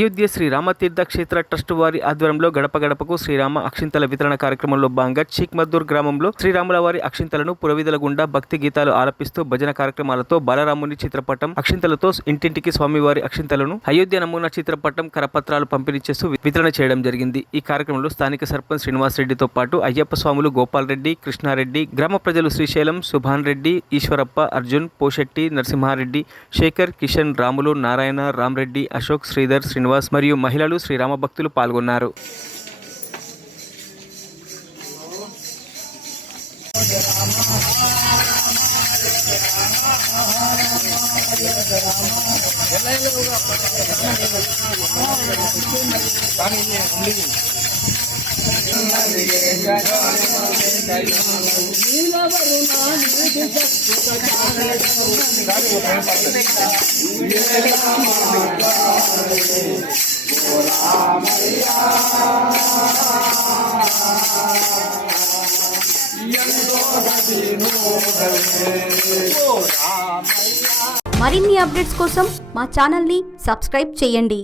అయోధ్య శ్రీ రామతీర్థ క్షేత్ర ట్రస్ట్ వారి ఆధ్వర్యంలో గడప గడపకు శ్రీరామ అక్షింతల వితరణ కార్యక్రమంలో భాగంగా షేక్ మద్దూర్ గ్రామంలో శ్రీరాముల వారి అక్షింతలను పురవీధుల గుండా భక్తి గీతాలు ఆలపిస్తూ భజన కార్యక్రమాలతో బాలరాముని చిత్రపటం అక్షింతలతో ఇంటింటికి స్వామివారి అక్షింతలను అయోధ్య నమూనా చిత్రపటం కరపత్రాలు పంపిణీ చేస్తూ వితరణ చేయడం జరిగింది. ఈ కార్యక్రమంలో స్థానిక సర్పంచ్ శ్రీనివాస్ రెడ్డితో పాటు అయ్యప్ప స్వాములు గోపాల్ రెడ్డి, కృష్ణారెడ్డి, గ్రామ ప్రజలు శ్రీశైలం, సుభాన్ రెడ్డి, ఈశ్వరప్ప, అర్జున్, పోషెట్టి, నరసింహారెడ్డి, శేఖర్, కిషన్, రాములు, నారాయణ, రామ్రెడ్డి, అశోక్, శ్రీధర్, శ్రీనివాస్ మరియు మహిళలు శ్రీరామ భక్తులు పాల్గొన్నారు. మరిన్ని అప్డేట్స్ కోసం మా ఛానల్ని సబ్స్క్రైబ్ చేయండి.